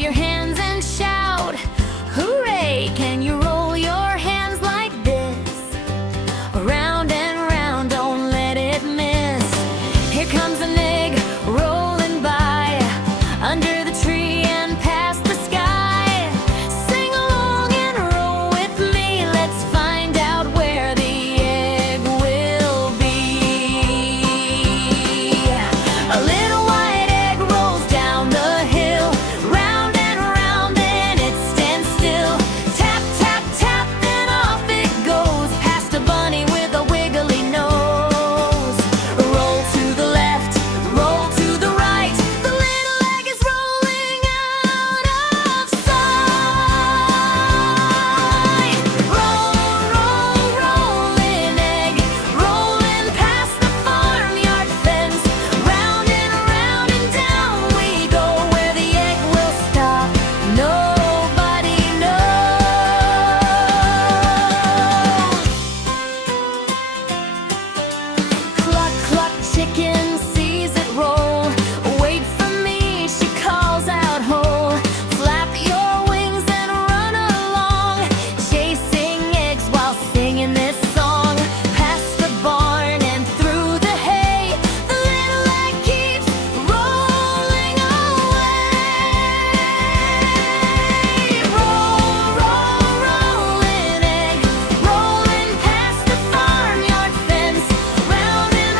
your hands and shout, hooray! Can you roll your hands like this? Round and round, don't let it miss. Here comes an egg rolling by, under the tree and past the sky. Sing along and roll with me, let's find out where the egg will be. A little white egg rolls down the hill, round and it stands still. Tap, tap, tap, then off it goes, past a bunny with a wiggly nose. Roll to the left, roll to the right, the little egg is rolling out of sight. Roll, roll, rolling egg, rolling past the farmyard fence. Round and down we go, where the egg will stop, nobody knows. Cluck, cluck, chicken sees it roll. Wait for me, she calls out, ho! Flap your wings and run along, chasing eggs while singing this song. Past the barn and through the hay, the little egg keeps rolling away. Roll, roll, rolling egg, rolling past the farmyard fence. Round and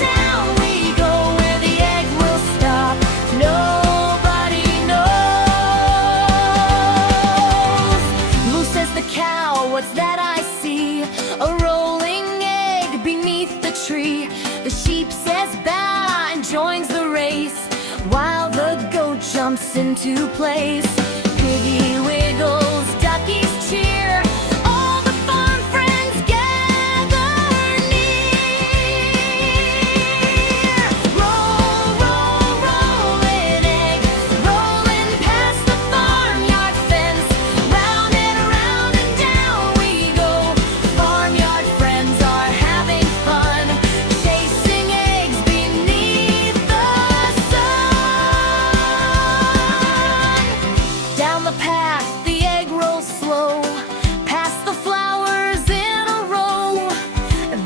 down we go, where the egg will stop, nobody knows. Moo says the cow, what's that I see? A rolling egg beneath the tree. The sheep says baa and joins the race, while the goat jumps into place. Piggy wiggles, duckies cheer, all the farm friends gather near. Roll, roll, rolling egg, rolling past the farmyard fence. Round and down we go, farmyard friends are having fun, chasing eggs beneath the sun. Down the path the egg rolls slow, past the flowers in a row.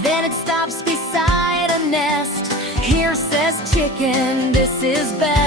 Then it stops beside a nest. Here says chicken, this is best.